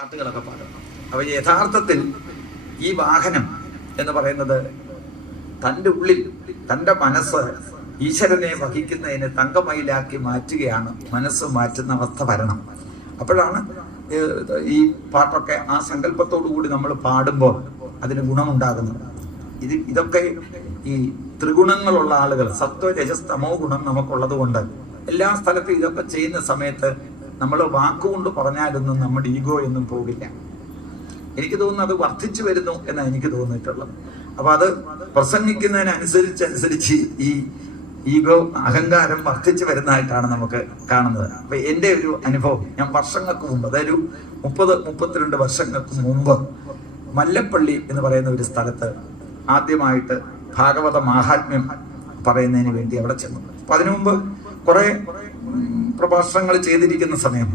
പാട്ടുകളൊക്കെ പാടണം. അപ്പൊ യഥാർത്ഥത്തിൽ ഈ വാഹനം എന്ന് പറയുന്നത് തന്റെ ഉള്ളിൽ തന്റെ മനസ്സ് ഈശ്വരനെ വഹിക്കുന്നതിന് തങ്കമയിലാക്കി മാറ്റുകയാണ് മനസ്സ് മാറ്റുന്ന അവസ്ഥ വരണം. അപ്പോഴാണ് ഈ പാട്ടൊക്കെ ആ സങ്കല്പത്തോടു കൂടി നമ്മൾ പാടുമ്പോൾ അതിന് ഗുണമുണ്ടാകുന്നത്. ഇത് ഇതൊക്കെ ഈ ത്രിഗുണങ്ങളുള്ള ആളുകൾ സത്വ രജസ് തമോ ഗുണം നമുക്കുള്ളത് കൊണ്ട് എല്ലാ സ്ഥലത്തും ഇതൊക്കെ ചെയ്യുന്ന സമയത്ത് നമ്മൾ വാക്കുകൊണ്ട് പറഞ്ഞാലൊന്നും നമ്മുടെ ഈഗോ ഒന്നും പോകില്ല എനിക്ക് തോന്നുന്നു അത് വർദ്ധിച്ചു വരുന്നു എന്നാണ് എനിക്ക് തോന്നിയിട്ടുള്ളത്. അപ്പൊ അത് പ്രസംഗിക്കുന്നതിനനുസരിച്ച് അനുസരിച്ച് ഈ ഈഗോ അഹങ്കാരം വർദ്ധിച്ചു വരുന്നതായിട്ടാണ് നമുക്ക് കാണുന്നത്. അപ്പൊ എന്റെ ഒരു അനുഭവം ഞാൻ വർഷങ്ങൾക്ക് മുമ്പ് അതായത് മുപ്പത് മുപ്പത്തിരണ്ട് വർഷങ്ങൾക്ക് മുമ്പ് മല്ലപ്പള്ളി എന്ന് പറയുന്ന ഒരു സ്ഥലത്ത് ആദ്യമായിട്ട് ഭാഗവത മാഹാത്മ്യം പറയുന്നതിന് വേണ്ടി അവിടെ ചെന്നു. അപ്പൊ അതിനു മുമ്പ് കുറെ പ്രഭാഷണങ്ങൾ ചെയ്തിരിക്കുന്ന സമയം.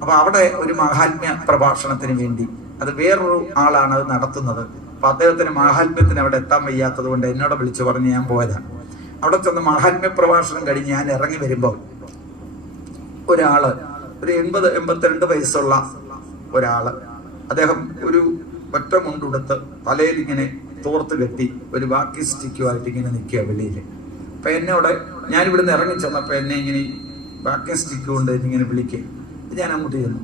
അപ്പൊ അവിടെ ഒരു മാഹാത്മ്യ പ്രഭാഷണത്തിന് വേണ്ടി അത് വേറൊരു ആളാണ് അത് നടത്തുന്നത്. അപ്പൊ അദ്ദേഹത്തിന് മാഹാത്മ്യത്തിന് അവിടെ എത്താൻ വയ്യാത്തത് കൊണ്ട് എന്നോട് വിളിച്ചു പറഞ്ഞ് ഞാൻ പോയതാണ്. അവിടെ ചെന്ന് മാഹാത്മ്യ പ്രഭാഷണം കഴിഞ്ഞ് ഞാൻ ഇറങ്ങി വരുമ്പോൾ ഒരാൾ ഒരു എൺപത് എൺപത്തിരണ്ട് വയസ്സുള്ള ഒരാൾ അദ്ദേഹം ഒരു ഒറ്റ മുണ്ടുടുത്ത് തലയിൽ ഇങ്ങനെ തോർത്ത് കെട്ടി ഒരു ബാക്കി സ്റ്റിക്കുമായിട്ട് ഇങ്ങനെ നിൽക്കുക വെളിയിൽ അപ്പൊ എന്നോട് ഞാൻ ഇവിടുന്ന് ഇറങ്ങി ചെന്നപ്പോ എന്നെ ഇങ്ങനെ ബാക്കി സ്റ്റിക്ക് കൊണ്ട് ഇങ്ങനെ വിളിക്കുക ഞാൻ അങ്ങോട്ട് ചെന്നു.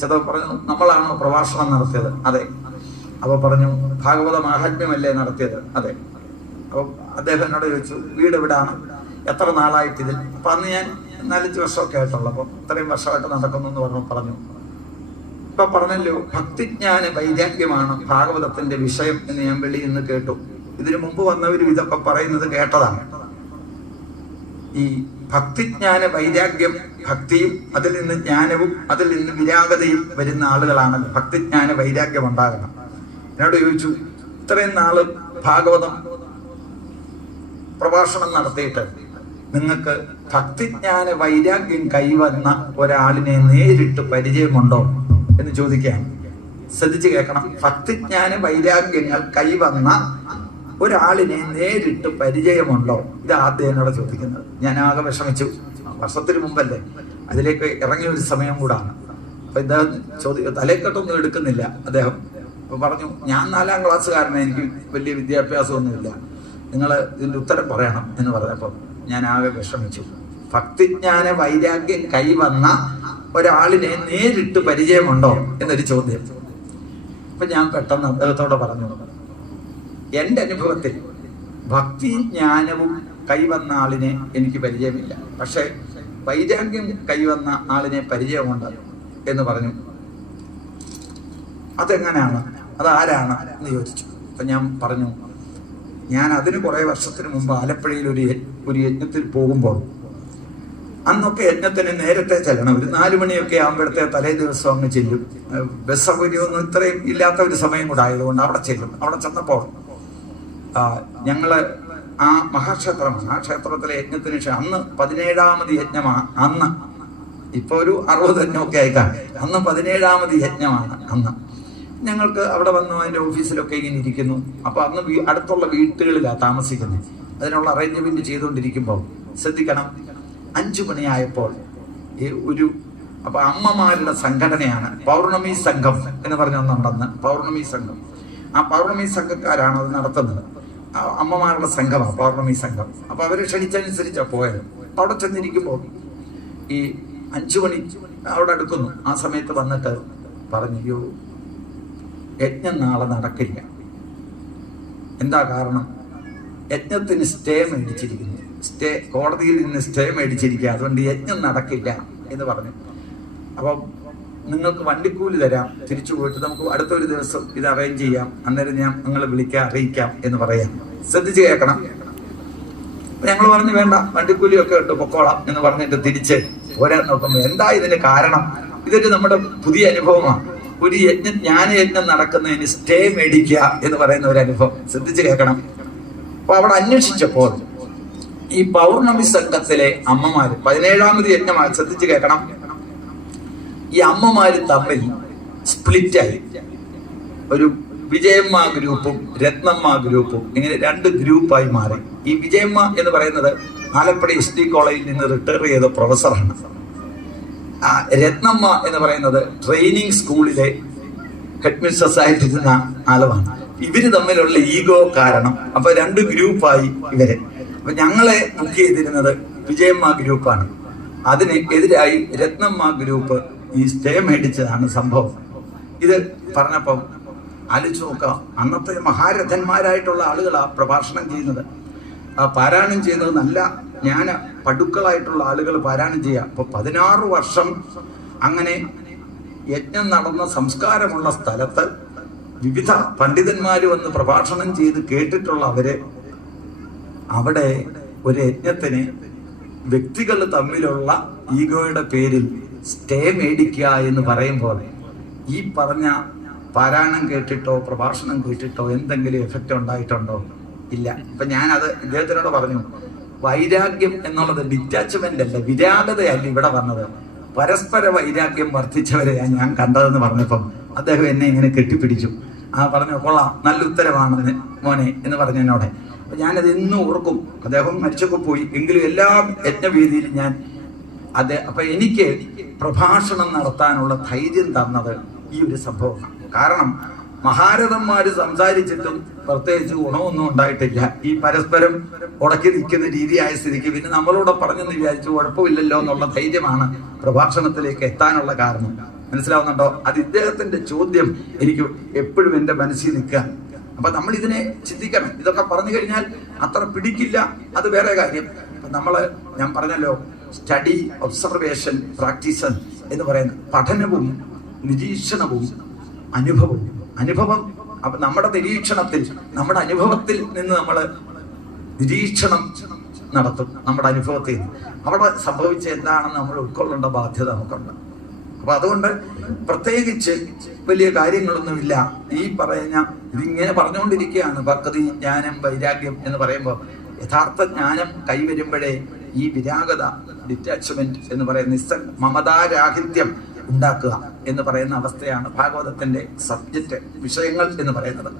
ചെത പറഞ്ഞു നമ്മളാണോ പ്രഭാഷണം നടത്തിയത്? അതെ. അപ്പോൾ പറഞ്ഞു ഭാഗവത മാഹാത്മ്യമല്ലേ നടത്തിയത്? അതെ. അപ്പോൾ അദ്ദേഹം എന്നോട് ചോദിച്ചു വീട് എവിടാണ്? എത്ര നാളായിട്ട് ഇതിൽ? അപ്പൊ അന്ന് ഞാൻ നാലഞ്ച് വർഷമൊക്കെ ആയിട്ടുള്ളൂ. അപ്പോൾ ഇത്രയും വർഷമായിട്ട് നടക്കുന്നു എന്ന് പറഞ്ഞു പറഞ്ഞു. ഇപ്പൊ പറഞ്ഞല്ലോ ഭക്തിജ്ഞാന വൈരാഗ്യമാണ് ഭാഗവതത്തിന്റെ വിഷയം എന്ന് ഞാൻ വെളിയിൽ നിന്ന് കേട്ടു. ഇതിനു മുമ്പ് വന്നവരും ഇതൊക്കെ പറയുന്നത് കേട്ടതാണ്. ഈ ഭക്തിജ്ഞാന വൈരാഗ്യം ഭക്തിയും അതിൽ നിന്ന് ജ്ഞാനവും അതിൽ നിന്ന് വിരാഗതയും വരുന്ന ആളുകളാണ് ഭക്തിജ്ഞാന വൈരാഗ്യം ഉണ്ടാകണം എന്നോട് ചോദിച്ചു ഇത്രയും നാൾ ഭാഗവതം പ്രഭാഷണം നടത്തിയിട്ട് നിങ്ങൾക്ക് ഭക്തിജ്ഞാന വൈരാഗ്യം കൈവന്ന ഒരാളിനെ നേരിട്ട് പരിചയമുണ്ടോ എന്ന് ചോദിക്കാൻ ശ്രദ്ധിച്ചു കേൾക്കണം. ഭക്തിജ്ഞാന വൈരാഗ്യങ്ങൾ കൈവന്ന ഒരാളിനെ നേരിട്ട് പരിചയമുണ്ടോ? ഇത് ആദ്യം എന്നോട് ചോദിക്കുന്നത്. ഞാൻ ആകെ വിഷമിച്ചു. വർഷത്തിന് മുമ്പല്ലേ? അതിലേക്ക് ഇറങ്ങിയ ഒരു സമയം കൂടാണ്. അപ്പൊ ഇദ്ദേഹം ചോദി തലേക്കെട്ടൊന്നും എടുക്കുന്നില്ല അദ്ദേഹം. പറഞ്ഞു ഞാൻ നാലാം ക്ലാസ്സുകാരനെ. എനിക്ക് വലിയ വിദ്യാഭ്യാസമൊന്നുമില്ല. നിങ്ങൾ ഇതിന്റെ ഉത്തരം പറയണം എന്ന് പറഞ്ഞപ്പോൾ ഞാൻ ആകെ വിഷമിച്ചു. ഭക്തിജ്ഞാന വൈരാഗ്യം കൈവന്ന ഒരാളിനെ നേരിട്ട് പരിചയമുണ്ടോ എന്നൊരു ചോദ്യം. അപ്പൊ ഞാൻ പെട്ടെന്ന് അദ്ദേഹത്തോട് പറഞ്ഞു എന്റെ അനുഭവത്തിൽ ഭക്തിയും ജ്ഞാനവും കൈവന്ന ആളിനെ എനിക്ക് പരിചയമില്ല. പക്ഷെ വൈരാഗ്യം കൈവന്ന ആളിനെ പരിചയമുണ്ട് എന്ന് പറഞ്ഞു. അതെങ്ങനെയാണ്? അതാരാണ് എന്ന് ചോദിച്ചു. അപ്പം ഞാൻ പറഞ്ഞു ഞാൻ അതിന് കുറേ വർഷത്തിന് മുമ്പ് ആലപ്പുഴയിൽ ഒരു ഒരു യജ്ഞത്തിൽ പോകുമ്പോൾ അന്നൊക്കെ യജ്ഞത്തിന് നേരത്തെ ചെല്ലണം. ഒരു നാലു മണിയൊക്കെ ആകുമ്പോഴത്തെ തലേ ദിവസം അങ്ങ് ചെല്ലും. ബസ് സൗകര്യമൊന്നും ഇത്രയും ഇല്ലാത്ത ഒരു സമയം കൂടെ ആയതുകൊണ്ട് അവിടെ ചെല്ലും. അവിടെ ചെന്നപ്പോൾ ഞങ്ങൾ ആ മഹാക്ഷേത്രമാണ് ആ ക്ഷേത്രത്തിലെ യജ്ഞത്തിന് ശേഷം അന്ന് പതിനേഴാമത് യജ്ഞമാണ് അന്ന്. ഇപ്പൊ ഒരു അറുപത് യജ്ഞമൊക്കെ ആയിക്കാം അന്ന് പതിനേഴാമത് യജ്ഞമാണ് അന്ന്. ഞങ്ങൾക്ക് അവിടെ വന്നു അതിന്റെ ഓഫീസിലൊക്കെ ഇങ്ങനെ ഇരിക്കുന്നു. അപ്പൊ അന്ന് അടുത്തുള്ള വീട്ടുകളിലാണ് താമസിക്കുന്നത് അതിനുള്ള അറേഞ്ച്മെന്റ് ചെയ്തുകൊണ്ടിരിക്കുമ്പോൾ ശ്രദ്ധിക്കണം അഞ്ചു മണിയായപ്പോൾ ഈ ഒരു അപ്പൊ അമ്മമാരുടെ സംഘടനയാണ് പൗർണമി സംഘം എന്ന് പറഞ്ഞ ഒന്നുണ്ടെന്ന് പൗർണമി സംഘം. ആ പൗർണമി സംഘക്കാരാണ് അത് നടത്തുന്നത്. അമ്മമാരുടെ സംഘമാണ് പൗർണമി സംഘം. അപ്പൊ അവരെ ക്ഷണിച്ചനുസരിച്ചാണ് പോയത്. അവിടെ ചെന്നിരിക്കുമ്പോൾ ഈ അഞ്ചു മണി അവിടെ അടുക്കുന്നു. ആ സമയത്ത് വന്നിട്ട് പറഞ്ഞു "അയ്യോ, യജ്ഞം നാളെ നടക്കില്ല. എന്താ കാരണം? യജ്ഞത്തിന് സ്റ്റേ മേടിച്ചിരിക്കുന്നു. സ്റ്റേ കോടതിയിൽ നിന്ന് സ്റ്റേ മേടിച്ചിരിക്കുക. അതുകൊണ്ട് യജ്ഞം നടക്കില്ല എന്ന് പറഞ്ഞു. അപ്പം നിങ്ങൾക്ക് വണ്ടിക്കൂലി തരാം. തിരിച്ചു പോയിട്ട് നമുക്ക് അടുത്തൊരു ദിവസം ഇത് അറേഞ്ച് ചെയ്യാം. അന്നേരം ഞാൻ നിങ്ങളെ വിളിക്കാം അറിയിക്കാം എന്ന് പറയാം. ശ്രദ്ധിച്ച് കേൾക്കണം ഞങ്ങൾ പറഞ്ഞു വേണ്ട വണ്ടിക്കൂലിയൊക്കെ ഇട്ട് പൊക്കോളാം എന്ന് പറഞ്ഞിട്ട് തിരിച്ച് പോരാൻ നോക്കുമ്പോൾ എന്താ ഇതിന് കാരണം? ഇതൊരു നമ്മുടെ പുതിയ അനുഭവമാണ്. ഒരു യജ്ഞം ജ്ഞാനയജ്ഞം നടക്കുന്നതിന് സ്റ്റേ മേടിക്കുക എന്ന് പറയുന്ന ഒരു അനുഭവം. ശ്രദ്ധിച്ച് കേൾക്കണം. അപ്പൊ അവിടെ അന്വേഷിച്ചപ്പോൾ ഈ പൗർണമി സംഘത്തിലെ അമ്മമാര് പതിനേഴാമത് യജ്ഞമാണ് ശ്രദ്ധിച്ച് കേൾക്കണം. ഈ അമ്മമാര് തമ്മിൽ സ്പ്ലിറ്റായി ഒരു വിജയമ്മ ഗ്രൂപ്പും രത്നമ്മ ഗ്രൂപ്പും ഇങ്ങനെ രണ്ട് ഗ്രൂപ്പായി മാറി. ഈ വിജയമ്മ എന്ന് പറയുന്നത് ആലപ്പുഴ എസ് ഡി കോളേജിൽ നിന്ന് റിട്ടയർ ചെയ്ത പ്രൊഫസറാണ്. രത്നമ്മ എന്ന് പറയുന്നത് ട്രെയിനിങ് സ്കൂളിലെ ഹെഡ് സൊസൈറ്റി ആയിട്ടിരുന്ന ആളുമാണ്. ഇവർ തമ്മിലുള്ള ഈഗോ കാരണം. അപ്പൊ രണ്ട് ഗ്രൂപ്പായി ഇവരെ. അപ്പൊ ഞങ്ങളെ ബുക്ക് ചെയ്തിരുന്നത് വിജയമ്മ ഗ്രൂപ്പാണ്. അതിന് എതിരായി രത്നമ്മ ഗ്രൂപ്പ് ഈ സ്റ്റേ മേടിച്ചതാണ് സംഭവം. ഇത് പറഞ്ഞപ്പം ആലോചിച്ച് നോക്കുക. അന്നത്തെ മഹാരഥന്മാരായിട്ടുള്ള ആളുകളാണ് പ്രഭാഷണം ചെയ്യുന്നത്. ആ പാരായണം ചെയ്യുന്നത് നല്ല ജ്ഞാന പടുക്കളായിട്ടുള്ള ആളുകൾ പാരായണം ചെയ്യുക. അപ്പൊ പതിനാറ് വർഷം അങ്ങനെ യജ്ഞം നടന്ന സംസ്കാരമുള്ള സ്ഥലത്ത് വിവിധ പണ്ഡിതന്മാർ വന്ന് പ്രഭാഷണം ചെയ്ത് കേട്ടിട്ടുള്ള അവർ അവിടെ ഒരു യജ്ഞത്തിന് വ്യക്തികൾ തമ്മിലുള്ള ഈഗോയുടെ പേരിൽ സ്റ്റേ മേടിക്കുക എന്ന് പറയുമ്പോൾ ഈ പറഞ്ഞ പാരായണം കേട്ടിട്ടോ പ്രഭാഷണം കേട്ടിട്ടോ എന്തെങ്കിലും എഫക്റ്റ് ഉണ്ടായിട്ടുണ്ടോ? ഇല്ല. ഇപ്പൊ ഞാൻ അത് ഇദ്ദേഹത്തിനോട് പറഞ്ഞു വൈരാഗ്യം എന്നുള്ളത് ഡിറ്റാച്ച്മെന്റ് അല്ല വിരാഗതയല്ല ഇവിടെ വന്നത് പരസ്പര വൈരാഗ്യം വർദ്ധിച്ചവരെയാണ് ഞാൻ കണ്ടതെന്ന് പറഞ്ഞപ്പം അദ്ദേഹം എന്നെ ഇങ്ങനെ കെട്ടിപ്പിടിച്ചു. ആ പറഞ്ഞു കൊള്ളാം നല്ല ഉത്തരമാണ് മോനെ എന്ന് പറഞ്ഞു എന്നോട്. അപ്പൊ ഞാനത് എന്നും ഓർക്കും. അദ്ദേഹം മരിച്ചൊക്കെ പോയി. എങ്കിലും എല്ലാ യജ്ഞവേദിയിലും ഞാൻ അതെ അപ്പൊ എനിക്ക് പ്രഭാഷണം നടത്താനുള്ള ധൈര്യം തന്നത് ഈ ഒരു സംഭവമാണ്. കാരണം മഹാരഥന്മാര് സംസാരിച്ചിട്ടും പ്രത്യേകിച്ച് ഗുണമൊന്നും ഉണ്ടായിട്ടില്ല. ഈ പരസ്പരം ഉടക്കി നിൽക്കുന്ന രീതിയായ സ്ഥിതിക്ക് പിന്നെ നമ്മളോട് പറഞ്ഞെന്ന് വിചാരിച്ചു കുഴപ്പമില്ലല്ലോ എന്നുള്ള ധൈര്യമാണ് പ്രഭാഷണത്തിലേക്ക് എത്താനുള്ള കാരണം. മനസ്സിലാവുന്നുണ്ടോ? അത് ഇദ്ദേഹത്തിന്റെ ചോദ്യം എനിക്ക് എപ്പോഴും എന്റെ മനസ്സിൽ നിൽക്കുക. അപ്പൊ നമ്മൾ ഇതിനെ ചിന്തിക്കണം. ഇതൊക്കെ പറഞ്ഞു കഴിഞ്ഞാൽ അത്ര പിടിക്കില്ല. അത് വേറെ കാര്യം. നമ്മൾ ഞാൻ പറഞ്ഞല്ലോ സ്റ്റഡി ഒബ്സർവേഷൻ പ്രാക്ടീസ് എന്ന് പറയുന്ന പഠനവും നിരീക്ഷണവും അനുഭവം അപ്പൊ നമ്മുടെ നിരീക്ഷണത്തിൽ നമ്മുടെ അനുഭവത്തിൽ നിന്ന് നമ്മൾ നിരീക്ഷണം നടത്തും നമ്മുടെ അനുഭവത്തിൽ അവിടെ സംഭവിച്ച എന്താണെന്ന് നമ്മൾ ഉൾക്കൊള്ളേണ്ട ബാധ്യത നമുക്കുണ്ട്. അപ്പൊ അതുകൊണ്ട് പ്രത്യേകിച്ച് വലിയ കാര്യങ്ങളൊന്നുമില്ല. ഈ പറയുന്ന ഇതിങ്ങനെ പറഞ്ഞുകൊണ്ടിരിക്കുകയാണ് ഭക്തി ജ്ഞാനം വൈരാഗ്യം എന്ന് പറയുമ്പോൾ യഥാർത്ഥ ജ്ഞാനം കൈവരുമ്പോഴേ ഈ വിരാഗത ഡിറ്റാച്ച്മെന്റ് എന്ന് പറയുന്ന നിസ്സ മമതാരാഹിത്യം ഉണ്ടാക്കുക എന്ന് പറയുന്ന അവസ്ഥയാണ് ഭാഗവതത്തിന്റെ സബ്ജക്റ്റ് വിഷയങ്ങൾ എന്ന് പറയുന്നത്.